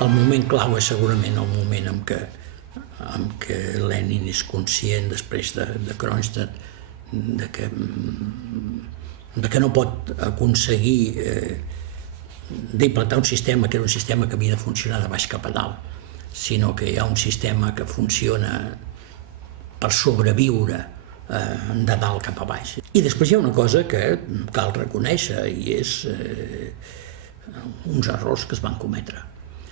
El moment clau és segurament el moment en què Lenin és conscient, després de Kronstadt, de que no pot aconseguir d'implantar un sistema que era un sistema que havia de funcionar de baix cap a dalt, sinó que hi ha un sistema que funciona per sobreviure de dalt cap a baix. I després hi ha una cosa que cal reconèixer i és uns errors que es van cometre.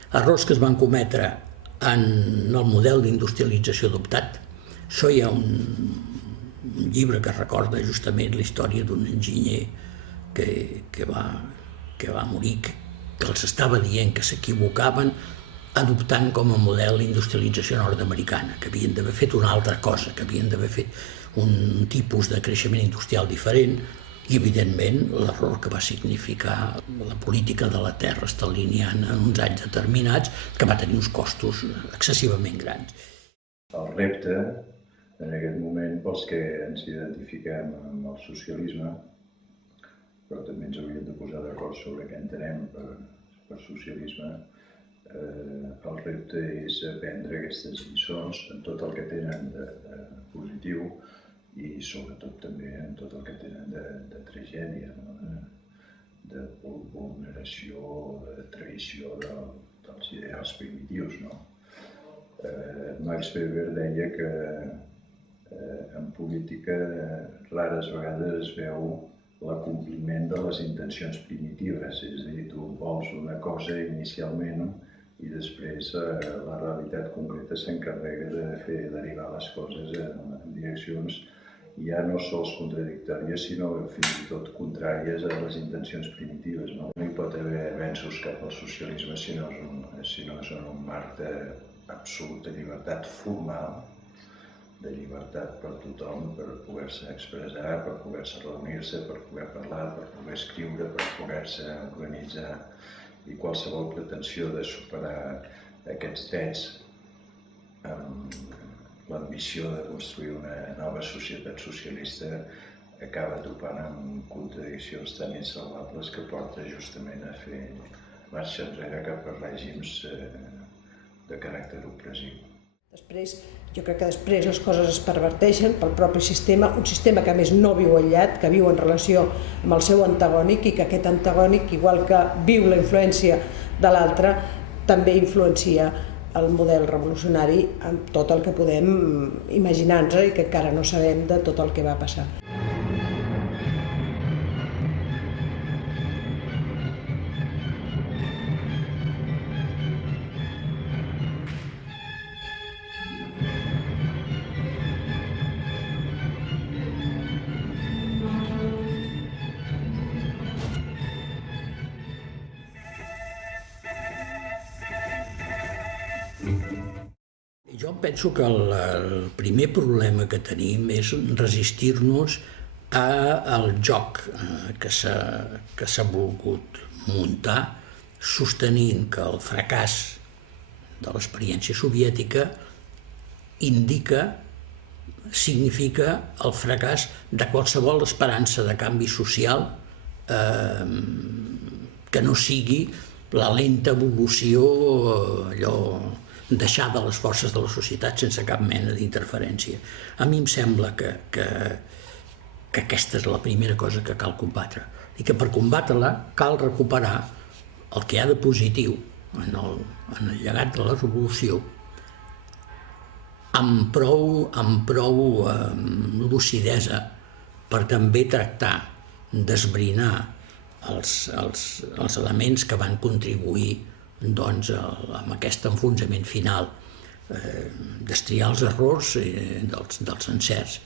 Errors que es van cometre en el model d'industrialització adoptat. Això hi ha un llibre que recorda justament la història d'un enginyer que va morir, que els estava dient que s'equivocaven adoptant com a model l'industrialització nord-americana, que havien d'haver fet una altra cosa, que havien d'haver fet un tipus de creixement industrial diferent i, evidentment, l'error que va significar la política de la terra staliniana en uns anys determinats, que va tenir uns costos excessivament grans. El repte, en aquest moment, pels que ens identifiquem amb el socialisme, però també ens hauríem de posar d'acord sobre què entenem per socialisme, el repte és aprendre aquestes lliçons en tot el que tenen de positiu i sobretot també en tot el que tenen de tragèdia, de vulneració, de traïció dels ideals primitius. Max Weber deia que en política rares vegades es veu l'acompliment de les intencions primitives, és a dir, tu vols una cosa inicialment i després la realitat concreta s'encarrega de fer derivar les coses en direccions ja no sols contradictòries, sinó fins i tot contràries a les intencions primitives. No hi pot haver avenços cap al socialisme si no és en un marc d'absoluta llibertat formal, de llibertat per tothom, per poder-se expressar, per poder-se reunir-se, per poder parlar, per poder escriure, per poder-se organitzar. I qualsevol pretensió de superar aquests drets amb l'ambició de construir una nova societat socialista acaba topant amb contradiccions tan insalvables que porta justament a fer marxa enrere cap a règims de caràcter opressiu. Jo crec que després les coses es perverteixen pel propi sistema, un sistema que a més no viu aïllat, que viu en relació amb el seu antagònic i que aquest antagònic, igual que viu la influència de l'altre, també influencia el model revolucionari amb tot el que podem imaginar-nos i que encara no sabem de tot el que va passar. Jo penso que el primer problema que tenim és resistir-nos al joc que s'ha volgut muntar, sostenint que el fracàs de l'experiència soviètica significa el fracàs de qualsevol esperança de canvi social que no sigui la lenta evolució, deixar de les forces de la societat sense cap mena d'interferència. A mi em sembla que aquesta és la primera cosa que cal combatre i que per combatre-la cal recuperar el que hi ha de positiu en el llegat de la revolució amb prou lucidesa per també tractar d'esbrinar els elements que van contribuir amb aquest enfonsament final, destriar els errors dels encerts,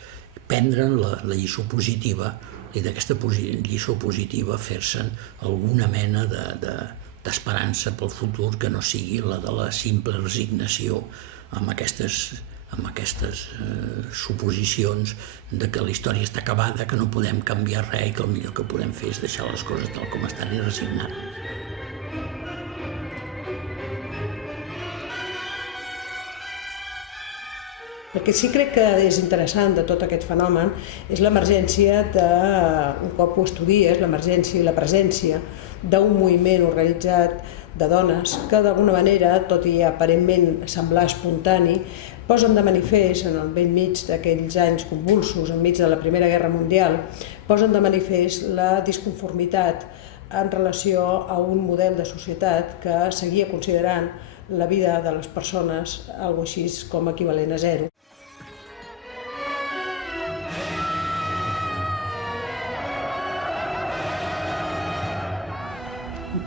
prendre'n la lliçó positiva i d'aquesta lliçó positiva fer-se'n alguna mena d'esperança pel futur que no sigui la de la simple resignació amb aquestes suposicions de que la història està acabada, que no podem canviar res i que el millor que podem fer és deixar les coses tal com estan i resignar-nos. El que sí crec que és interessant de tot aquest fenomen és l'emergència un cop ho estudies, l'emergència i la presència d'un moviment organitzat de dones que d'alguna manera, tot i aparentment semblar espontani, posen de manifest, en el bell mig d'aquells anys convulsos, enmig de la Primera Guerra Mundial, posen de manifest la disconformitat en relació a un model de societat que seguia considerant la vida de les persones algo així com equivalent a zero.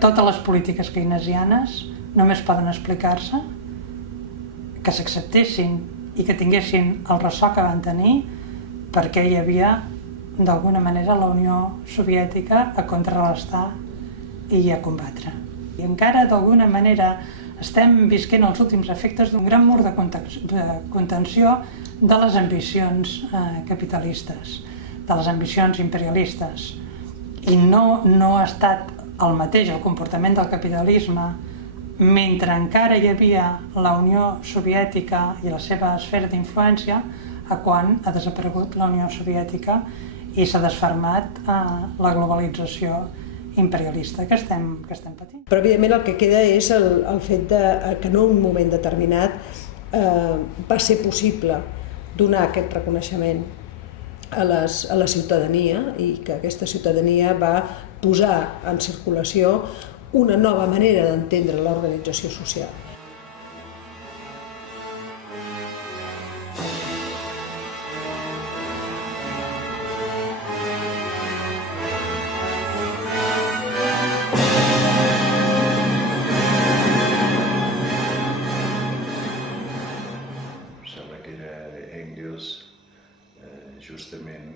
Totes les polítiques keynesianes només poden explicar-se, que s'acceptessin i que tinguessin el ressò que van tenir perquè hi havia, d'alguna manera, la Unió Soviètica a contrarrestar i a combatre. I encara, d'alguna manera, estem visquent els últims efectes d'un gran mur de contenció de les ambicions capitalistes, de les ambicions imperialistes. I no ha estat el mateix el comportament del capitalisme mentre encara hi havia la Unió Soviètica i la seva esfera d'influència a quan ha desaparegut la Unió Soviètica i s'ha desfermat la globalització imperialista que estem patint. Però evidentment el que queda és el fet que en un moment determinat va ser possible donar aquest reconeixement a la ciutadania i que aquesta ciutadania va posar en circulació una nova manera d'entendre l'organització social. Sembla que era Engels justament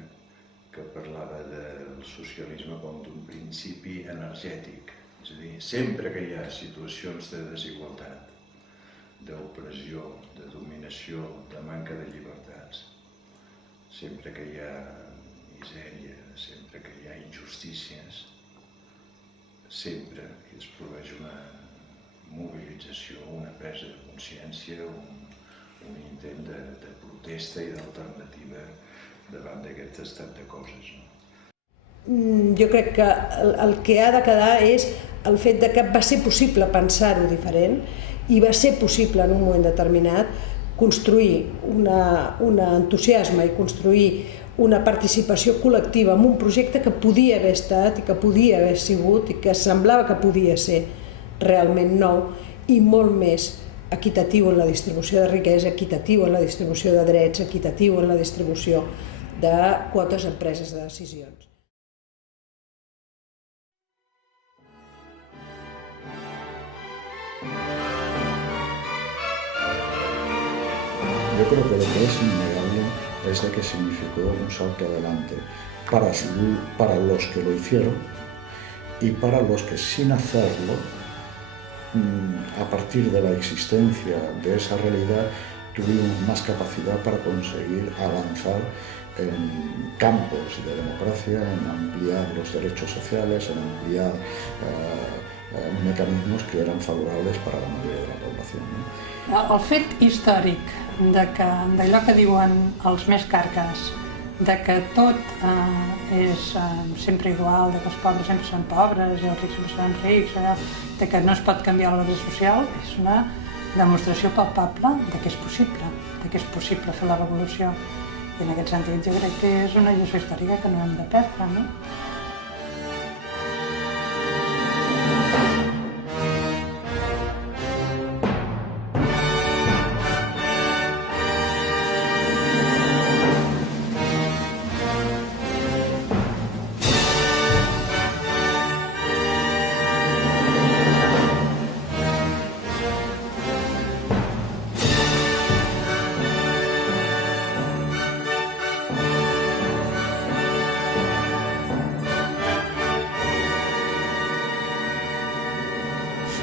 que parlava del socialisme com d'un principi energètic. És a dir, sempre que hi ha situacions de desigualtat, d'opressió, de dominació, de manca de llibertats, sempre que hi ha misèria, sempre que hi ha injustícies, sempre es produeix una mobilització, una presa de consciència, un intent de protesta i d'alternativa davant d'aquest estat de coses. Jo crec que el que ha de quedar és el fet de que va ser possible pensar-ho diferent i va ser possible en un moment determinat construir un entusiasme i construir una participació col·lectiva en un projecte que podia haver estat i que podia haver sigut i que semblava que podia ser realment nou i molt més equitatiu en la distribució de riquesa, equitatiu en la distribució de drets, equitatiu en la distribució de quotes en preses de decisions. Yo creo que lo que es innegable es de que significó un salto adelante para los que lo hicieron y para los que sin hacerlo, a partir de la existencia de esa realidad, tuvimos más capacidad para conseguir avanzar en campos de democracia, en ampliar los derechos sociales, en ampliar mecanismos que eran favorables para la mayoría de la población. El fet històric d'allò que diuen els més carques, de que tot és sempre igual, de que els pobres sempre són pobres i els rics sempre seran rics, de que no es pot canviar l'ordre social, és una demostració palpable de que és possible fer la revolució. I en aquest sentit jo crec que és una lliçó històrica que no hem de perdre, no?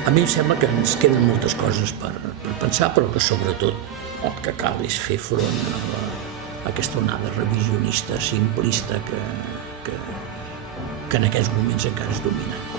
A mi em sembla que ens queden moltes coses per pensar, però que sobretot el que cal és fer front a aquesta onada revisionista, simplista, que en aquests moments encara es domina.